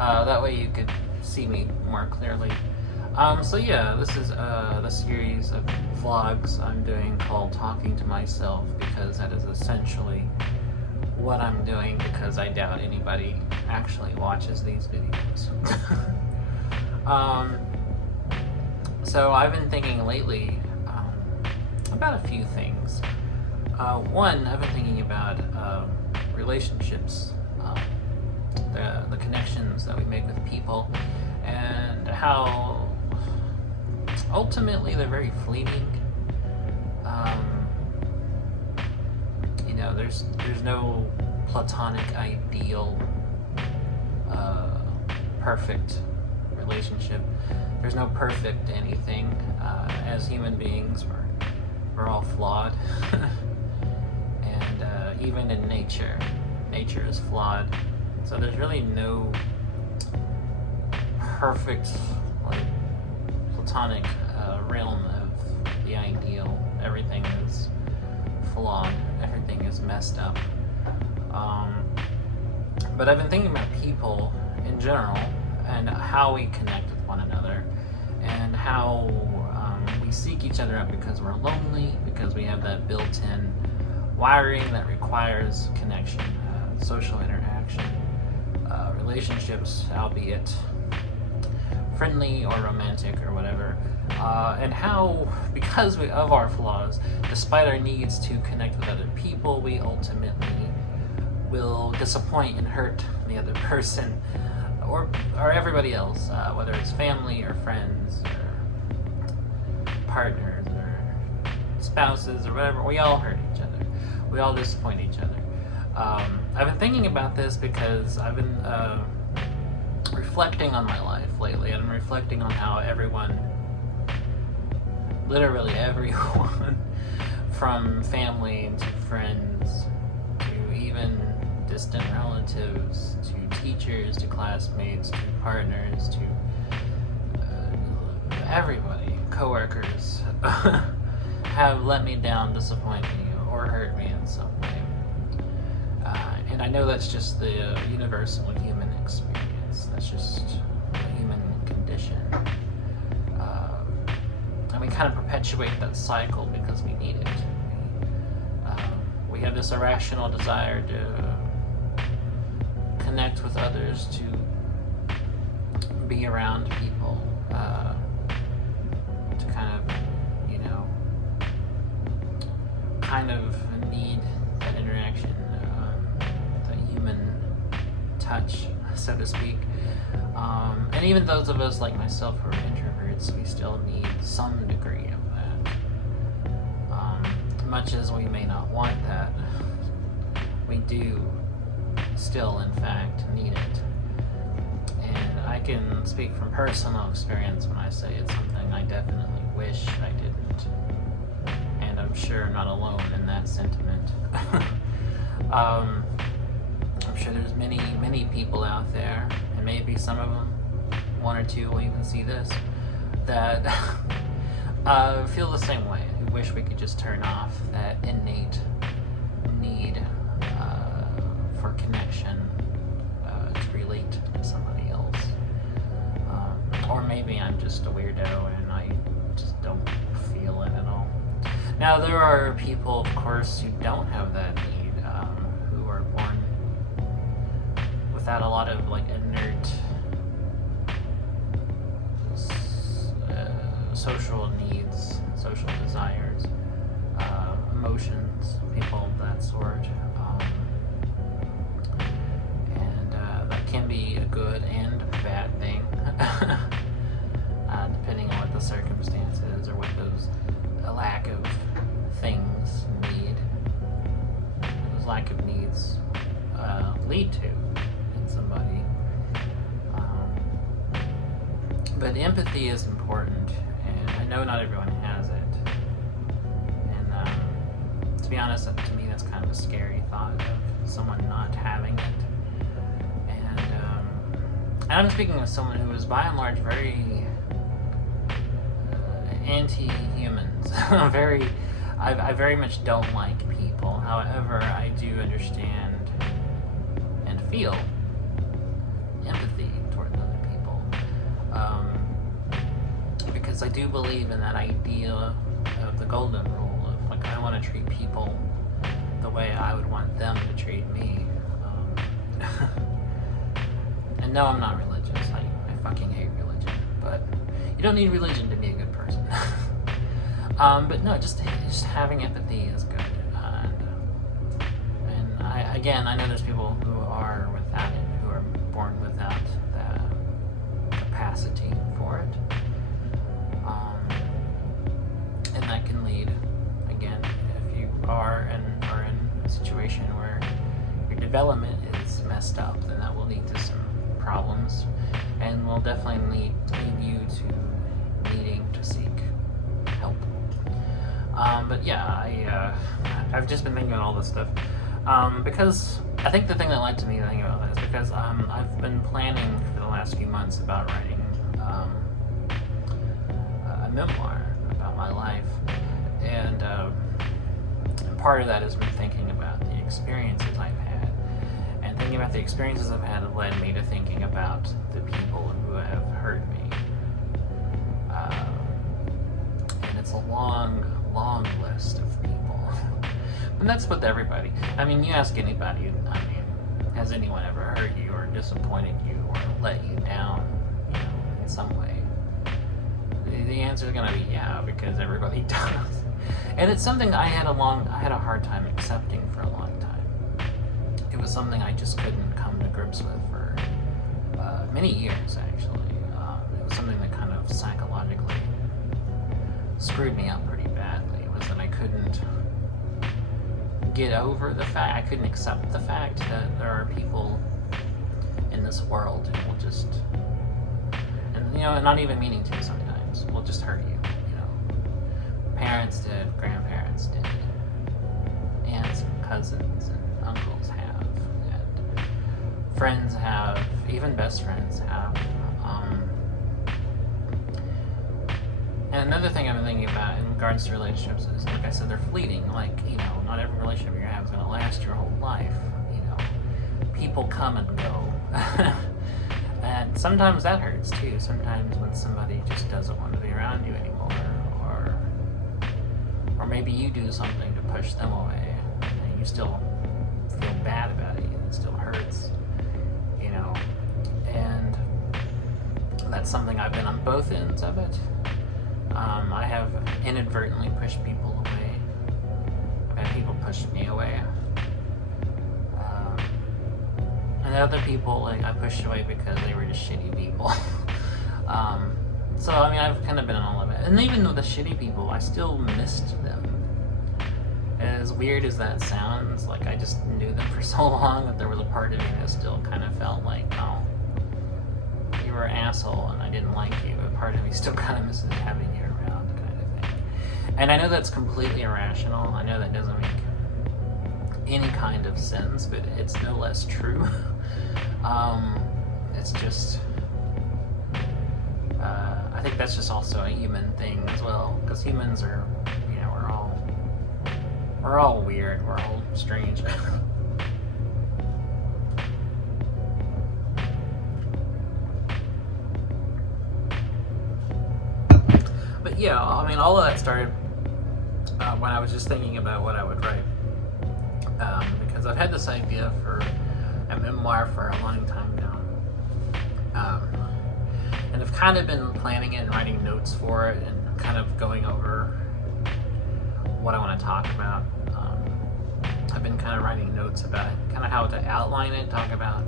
That way you could see me more clearly. So yeah, this is the series of vlogs I'm doing called Talking to Myself, because that is essentially what I'm doing, because I doubt anybody actually watches these videos. So I've been thinking lately about a few things. One, I've been thinking about relationships, the connections that we make with people, and how ultimately they're very fleeting. There's no platonic ideal perfect relationship. There's no perfect anything. As human beings, we're all flawed. And even in nature is flawed. So there's really no perfect, like, platonic realm of the ideal. Everything is flawed. Everything is messed up. But I've been thinking about people in general and how we connect with one another, and how we seek each other out because we're lonely, because we have that built-in wiring that requires connection, social interaction, relationships, albeit friendly or romantic or whatever, and how, because of our flaws, despite our needs to connect with other people, we ultimately will disappoint and hurt the other person, or everybody else, whether it's family or friends or partners or spouses or whatever. We all hurt each other. We all disappoint each other. I've been thinking about this because I've been reflecting on my life lately, and I'm reflecting on how everyone, literally everyone, from family to friends to even distant relatives to teachers to classmates to partners to everybody, coworkers, have let me down, disappointed me, or hurt me in some way. And I know that's just the universal human experience. That's just the human condition. And we kind of perpetuate that cycle because we need it. We have this irrational desire to connect with others, to be around people, to kind of need that interaction, the human touch, so to speak. And even those of us like myself who are introverts, we still need some degree of that. Much as we may not want that, we do still, in fact, need it. And I can speak from personal experience when I say it's something I definitely wish I didn't. And I'm sure I'm not alone in that sentiment. I'm sure there's many people out there, and maybe some of them, one or two, will even see this, that feel the same way. We wish we could just turn off that innate need for connection, to relate to somebody else. Or maybe I'm just a weirdo and I just don't feel it at all. Now, there are people, of course, who don't have that need, who are born without a lot of inert social needs, social desires, emotions, people of that sort. And that can be a good and bad thing, depending on what the circumstances or what those lack of things those lack of needs lead to in somebody. But empathy is important, and I know not everyone has it. And to be honest, to me that's kind of a scary thought of someone not having it. And I'm speaking of someone who is by and large very anti-humans. I very much don't like people. However, I do understand and feel empathy do believe in that idea of the golden rule of like I want to treat people the way I would want them to treat me. And no, I'm not religious. I fucking hate religion, but you don't need religion to be a good person. But no, just having empathy is good. And I know there's people who are without it, who are born without the capacity for it. And that can lead, again, if you are in a situation where your development is messed up, then that will lead to some problems and will definitely lead you to needing to seek help. But yeah, I've just been thinking about all this stuff because I think the thing that led to me thinking about that is because I've been planning for the last few months about writing a memoir about my life, and part of that has been thinking about the experiences I've had, and thinking about the experiences I've had have led me to thinking about the people who have hurt me. And it's a long list of people. And that's with everybody. I mean, you ask anybody, has anyone ever hurt you or disappointed you or let you down, in some way? The answer is going to be yeah, because everybody does. And it's something I had a hard time accepting for a long time. It was something I just couldn't come to grips with for many years, actually. It was something that kind of psychologically screwed me up pretty badly. It was that I couldn't get over the fact, I couldn't accept the fact that there are people in this world who will just, and not even meaning to sometimes, will just hurt you. Parents did, grandparents did, aunts and cousins and uncles have, and friends have, even best friends have. And another thing I've been thinking about in regards to relationships is, like I said, they're fleeting. Like, not every relationship you have is going to last your whole life. People come and go. And sometimes that hurts too. Sometimes when somebody just doesn't want to be around you anymore, or maybe you do something to push them away, and you still feel bad about it, and it still hurts, and that's something I've been on both ends of it. I have inadvertently pushed people away. I've had people push me away. And other people, I pushed away because they were just shitty people. So, I've kind of been on all of it. And even though the shitty people, I still missed them. As weird as that sounds, I just knew them for so long that there was a part of me that still kind of felt like, oh, you were an asshole and I didn't like you, but part of me still kind of misses having you around, kind of thing. And I know that's completely irrational. I know that doesn't make any kind of sense, but it's no less true. It's just, I think that's just also a human thing as well, because humans are, we're all weird, we're all strange. But yeah, all of that started when I was just thinking about what I would write. Because I've had this idea for a memoir for a long time now. And I've kind of been planning it and writing notes for it and kind of going over what I want to talk about. I've been kind of writing notes about it, kind of how to outline it, talk about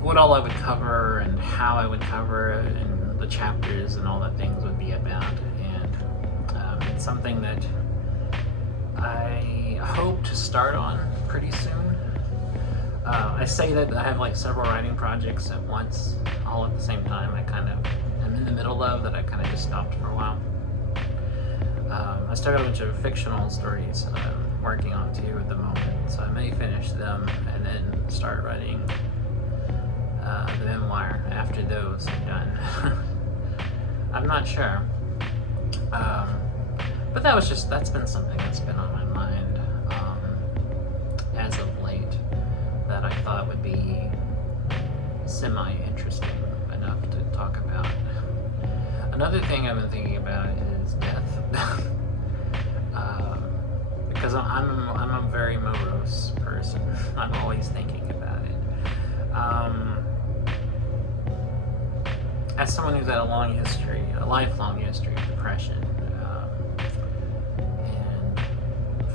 what all I would cover and how I would cover it and the chapters and all the things would be about. And it's something that I hope to start on pretty soon. I say that I have several writing projects at once, all at the same time. I kind of am in the middle of that. I kind of just stopped for a while. I started a bunch of fictional stories that I'm working on too at the moment, so I may finish them and then start writing the memoir after those are done. I'm not sure. But that's been something that's been on my mind as of late, that I thought would be semi-interesting enough to talk about. Another thing I've been thinking about is death. Because I'm a very morose person. I'm always thinking about it. As someone who's had a lifelong history of depression, and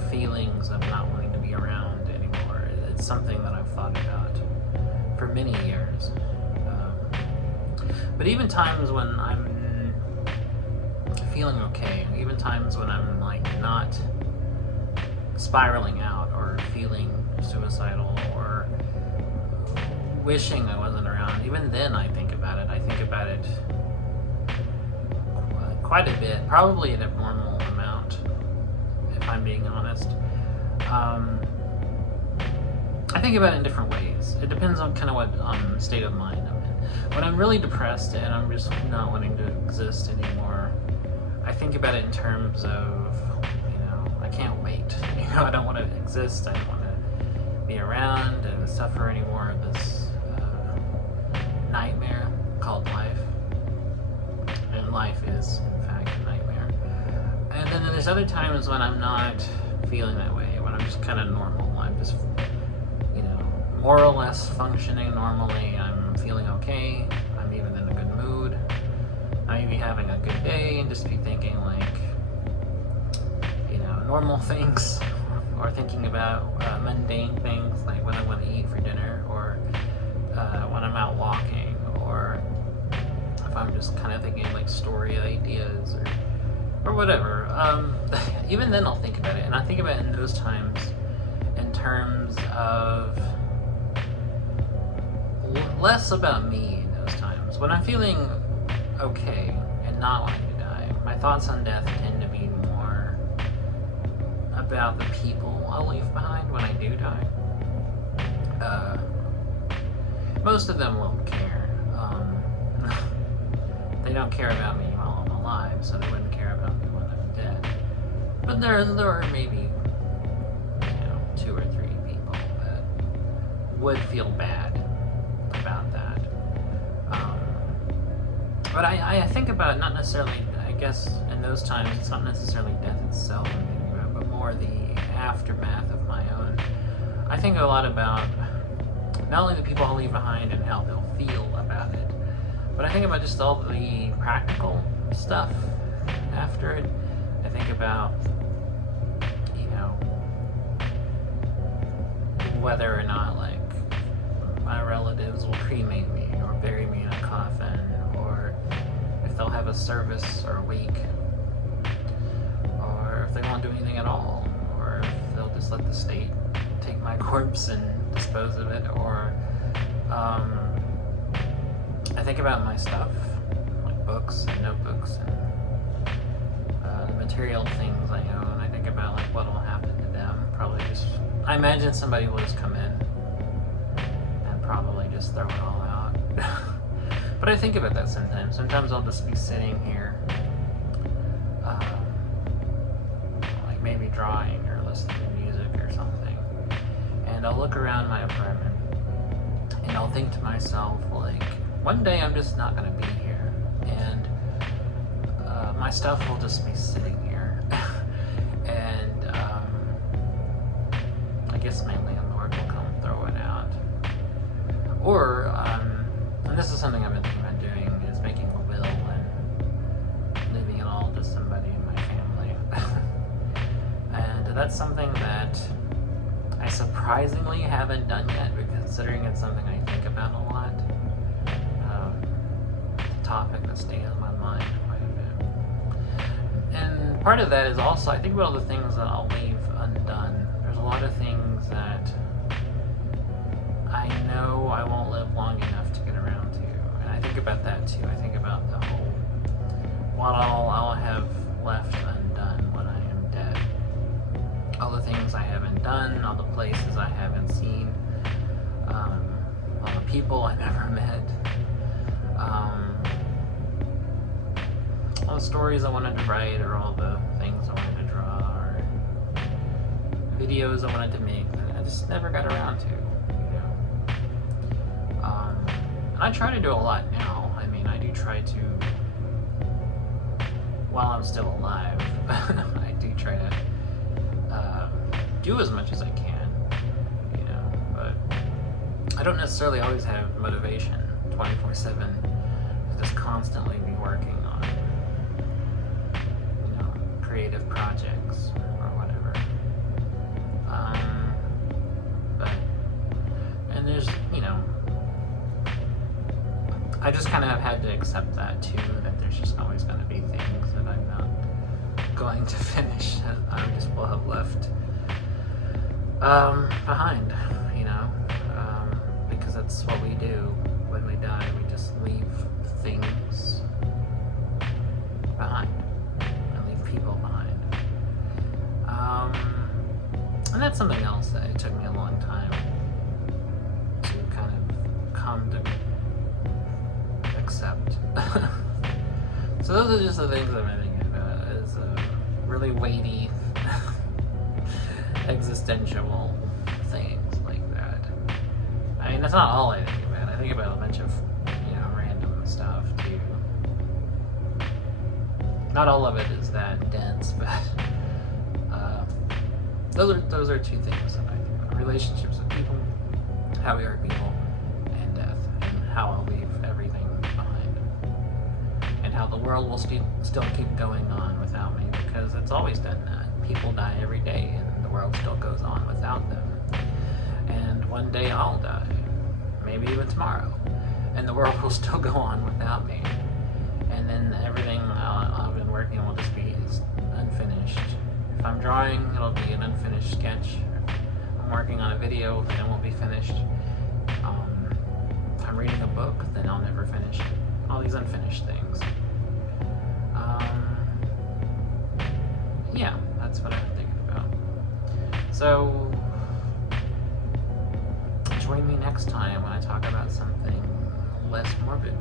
feelings of not wanting to be around anymore, it's something that I've thought about for many years. But even times when I'm feeling okay, even times when I'm like not spiraling out or feeling suicidal or wishing I wasn't around, even then I think about it. I think about it quite a bit, probably an abnormal amount, if I'm being honest. I think about it in different ways. It depends on kind of what state of mind I'm in. When I'm really depressed and I'm just not wanting to exist anymore, I think about it in terms of, I can't wait. I don't want to exist. I don't want to be around and suffer anymore of this nightmare called life. And life is, in fact, a nightmare. And then there's other times when I'm not feeling that way, when I'm just kind of normal. I'm just, more or less functioning normally. I'm feeling okay. I'm even in a good mood. I may be having a good day and just be thinking like, normal things, or thinking about mundane things like what I want to eat for dinner, or when I'm out walking, or if I'm just kind of thinking like story ideas or whatever. Even then I'll think about it, and I think about it in those times in terms of less about me in those times. When I'm feeling okay and not wanting to die, my thoughts on death tend to be more about the people I'll leave behind when I do die. Most of them won't care. They don't care about me while I'm alive, so they wouldn't care about me when I'm dead. But there are maybe 2 or 3 people that would feel bad about that. But I think about not necessarily, I guess in those times it's not necessarily death itself I'm thinking about, but more the aftermath of my own. I think a lot about not only the people I'll leave behind and how they'll feel about it, but I think about just all the practical stuff after it. I think about whether or not my relatives will cremate me or bury me in a coffin, or if they'll have a service or a wake, or if they won't do anything at all, or if they'll just let the state take my corpse and dispose of it, or I think about my stuff, like books and notebooks and material things I own. I think about what will happen to them. Probably I imagine somebody will just come in and probably just throw it all out. But I think about that sometimes. Sometimes I'll just be sitting here, maybe drawing or listening to music or something, and I'll look around my apartment and I'll think to myself, one day I'm just not going to be here, and my stuff will just be sitting here. And I guess my landlord will come throw it out. Or, and this is something I've been thinking about doing, is making a will and leaving it all to somebody in my family. And that's something that I surprisingly haven't done yet, considering it's something I think about a lot. It's a topic that stays in my mind quite a bit. And part of that is also, I think about all the things that I'll leave undone. There's a lot of things that I know I won't live long enough to get around to. And I think about that too. I think about the whole, what I'll have left undone when I am dead. All the things I haven't done, all the places I haven't seen, all the people I never met, all the stories I wanted to write, or all the things I wanted to draw, or videos I wanted to make that I just never got around to. And I try to do a lot now. I mean, I do try to while I'm still alive, I do try to do as much as I can, you know, but I don't necessarily always have motivation 24/7 to just constantly be working on, you know, creative projects or whatever. But, and there's, you know, I just kind of have had to accept that too, that there's just always going to be things that I'm not going to finish, that I just will have left behind, you know, because that's what we do when we die. We just leave things behind and leave people behind. And that's something else that it took me a long time to kind of come to accept. So those are just the things I've been thinking about, is really weighty existential things like that. I mean, that's not all I think about. I think about a bunch of, you know, random stuff too. Not all of it is that dense, but those are two things that I think about: relationships with people, how we are people, and death, and how I'll leave everything behind, and how the world will still keep going on without me, because it's always done that. People die every day, and the world still goes on without them. And one day I'll die, maybe even tomorrow, and the world will still go on without me. And then everything I've been working on will just be unfinished. If I'm drawing, it'll be an unfinished sketch. If I'm working on a video, then it won't be finished. If I'm reading a book, then I'll never finish it. All these unfinished things. Yeah, that's what I'm thinking about. So, join me next time when I talk about something less morbid.